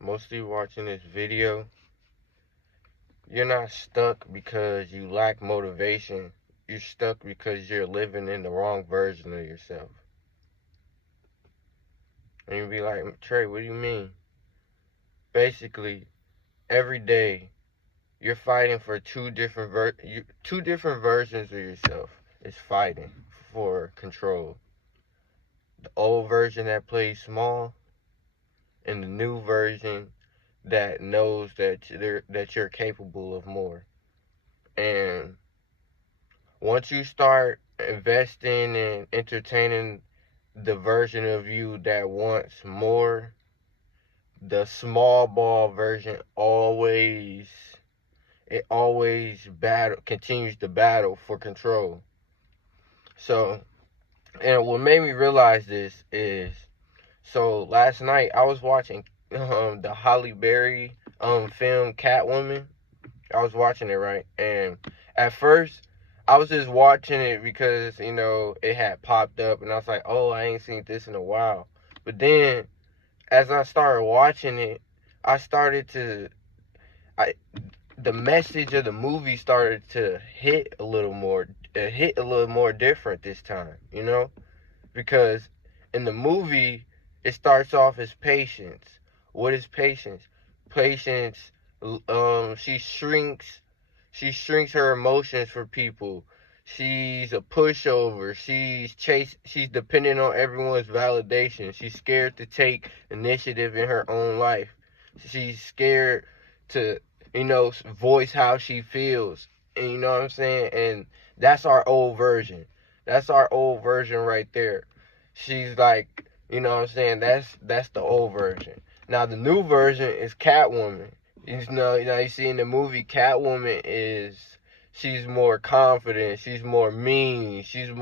mostly watching this video, you're not stuck because you lack motivation. You're stuck because you're living in the wrong version of yourself. And you'll be like, Trey, what do you mean? Basically, every day you're fighting for two different versions of yourself. Is fighting for control. The old version that plays small, and the new version that knows that you're capable of more. And once you start investing and entertaining the version of you that wants more, the small ball version always continues to battle for control. So, and what made me realize this is, so last night I was watching the Halle Berry film Catwoman. I was watching it, right, and at first I was just watching it because it had popped up, and I was like, oh, I ain't seen this in a while. But then as I started watching it, I started to I the message of the movie started to hit a little more different this time, because in the movie it starts off as patience. What is patience? Patience, she shrinks her emotions for people. She's a pushover. She's dependent on everyone's validation. She's scared to take initiative in her own life. She's scared to, voice how she feels. And you know what I'm saying? And that's our old version. That's our old version right there. She's like, you know what I'm saying? That's the old version. Now the new version is Catwoman. You see in the movie, she's more confident, she's more mean, she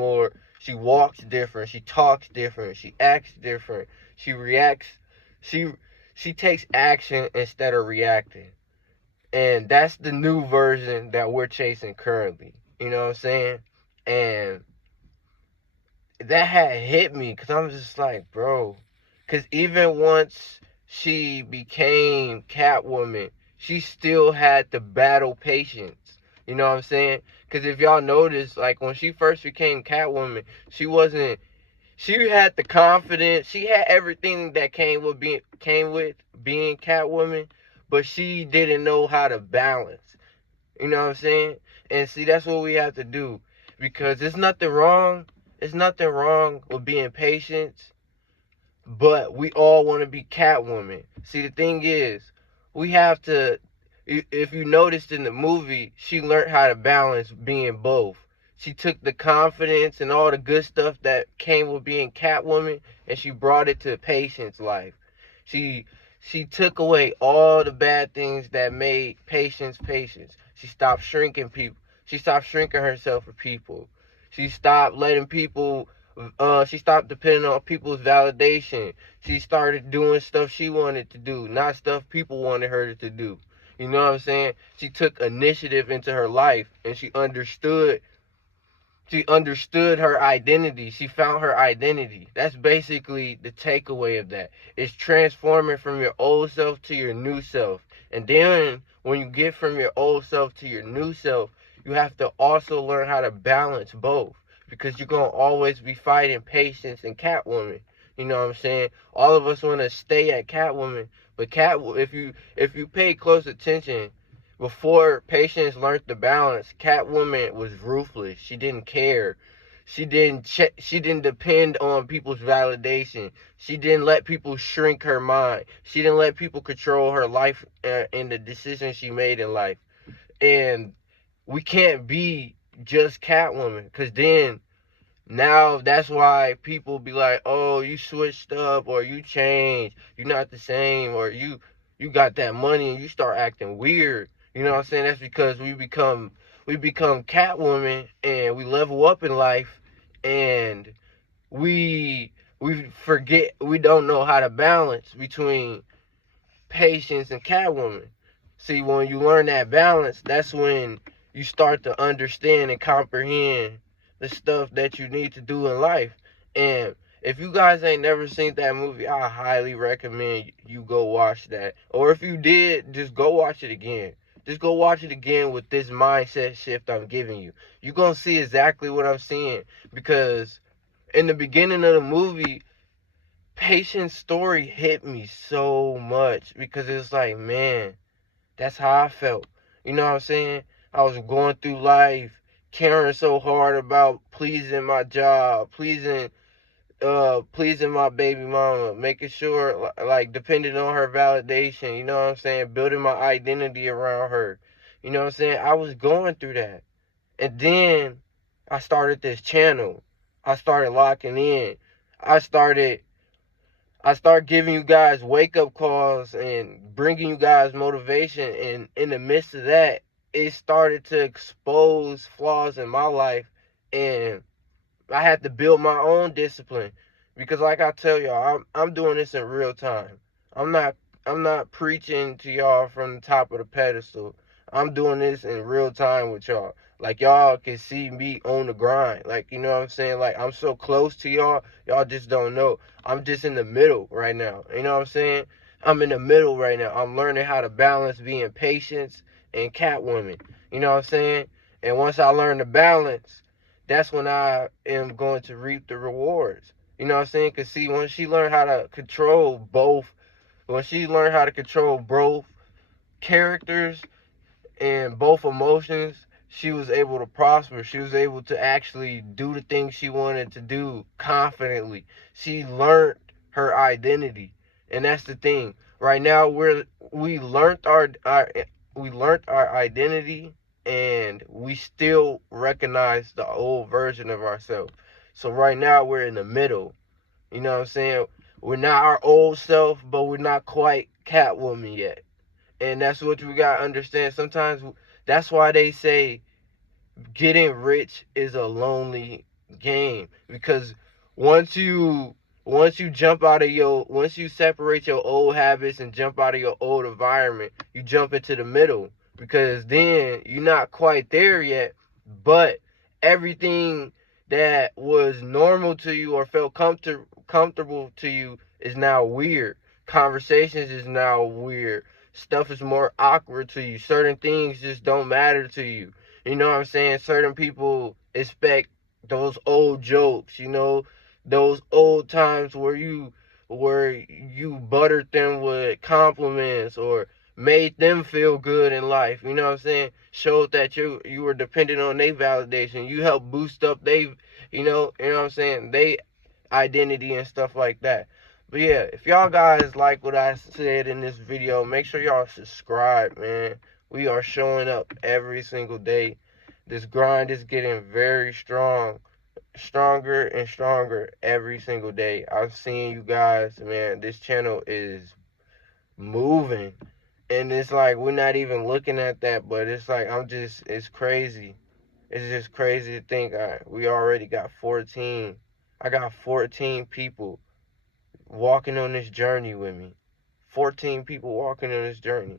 walks different, she talks different, she acts different, she reacts, she, she takes action instead of reacting. And that's the new version that we're chasing currently. You know what I'm saying? And that had hit me because I'm just like, bro. Because even once she became Catwoman, she still had to battle patience. You know what I'm saying? Because if y'all notice, like when she first became Catwoman, she wasn't. She had the confidence. She had everything that came with being Catwoman, but she didn't know how to balance. You know what I'm saying? And see, that's what we have to do. Because there's nothing wrong. There's nothing wrong with being patient, but we all want to be Catwoman. See, the thing is, we have to. If you noticed in the movie, she learned how to balance being both. She took the confidence and all the good stuff that came with being Catwoman, and she brought it to Patience life. She she took away all the bad things that made Patience Patience. She stopped shrinking people. She stopped shrinking herself for people. She stopped letting people. She stopped depending on people's validation. She started doing stuff she wanted to do, not stuff people wanted her to do. You know what I'm saying? She took initiative into her life, and she understood her identity. She found her identity. That's basically the takeaway of that. It's transforming from your old self to your new self. And then when you get from your old self to your new self, you have to also learn how to balance both. Because you're gonna always be fighting Patience and Catwoman. You know what I'm saying? All of us wanna stay at Catwoman, but if you pay close attention, before Patience learned the balance, Catwoman was ruthless. She didn't care. She didn't depend on people's validation. She didn't let people shrink her mind. She didn't let people control her life and the decisions she made in life. And we can't be just Catwoman, because then now that's why people be like, "Oh, you switched up, or you changed. You're not the same, or you got that money and you start acting weird." You know what I'm saying? That's because we become Catwoman, and we level up in life, and we we don't know how to balance between Patience and Catwoman. See, when you learn that balance, that's when you start to understand and comprehend the stuff that you need to do in life. And If you guys ain't never seen that movie, I highly recommend you go watch that. Or if you did, just go watch it again. Just go watch it again with this mindset shift I'm giving you. You're going to see exactly what I'm seeing. Because in the beginning of the movie, Patient's story hit me so much. Because it's like, man, that's how I felt. You know what I'm saying? I was going through life, caring so hard about pleasing my job, pleasing my baby mama, making sure, like, depending on her validation, you know what I'm saying, building my identity around her, you know what I'm saying. I was going through that, and then I started this channel. I started locking in. I started giving you guys wake up calls and bringing you guys motivation, and in the midst of that, it started to expose flaws in my life, and I had to build my own discipline, because like I tell y'all, I'm doing this in real time. I'm not I'm not preaching to y'all from the top of the pedestal. I'm doing this in real time with y'all. Like, y'all can see me on the grind. Like, you know what I'm saying? Like, I'm so close to y'all, y'all just don't know. I'm just in the middle right now. You know what I'm saying? I'm in the middle right now. I'm learning how to balance being patient and Catwoman. You know what I'm saying? And once I learn the balance, that's when I am going to reap the rewards. You know what I'm saying? Because, see, when she learned how to control both, when she learned how to control both characters and both emotions, she was able to prosper. She was able to actually do the things she wanted to do confidently. She learned her identity. And that's the thing. Right now, we learned our identity, and we still recognize the old version of ourselves. So right now we're in the middle. You know what I'm saying? We're not our old self, but we're not quite Catwoman yet. And that's what we gotta understand. Sometimes that's why they say getting rich is a lonely game, because once you once you separate your old habits and jump out of your old environment, you jump into the middle, because then you're not quite there yet, but everything that was normal to you or felt comfortable to you is now weird. Conversations is now weird. Stuff is more awkward to you. Certain things just don't matter to you. You know what I'm saying? Certain people expect those old jokes, those old times where you buttered them with compliments or made them feel good in life. You know what I'm saying? Showed that you were dependent on their validation. You helped boost up you know what I'm saying, they identity and stuff like that. But yeah, if y'all guys like what I said in this video, make sure y'all subscribe, man. We are showing up every single day. This grind is getting very strong, stronger and stronger every single day. I'm seeing you guys, man. This channel is moving. And it's like we're not even looking at that, but it's like it's crazy. It's just crazy to think we already got 14. I got 14 people walking on this journey with me. 14 people walking on this journey.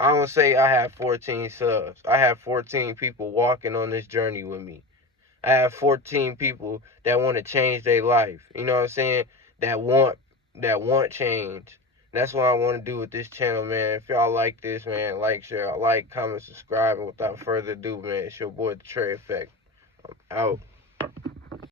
I don't say I have 14 subs. I have 14 people walking on this journey with me. I have 14 people that want to change their life. You know what I'm saying? That want change. That's what I want to do with this channel, man. If y'all like this, man, like, share, comment, subscribe, and without further ado, man, it's your boy, the Trey Effect. I'm out.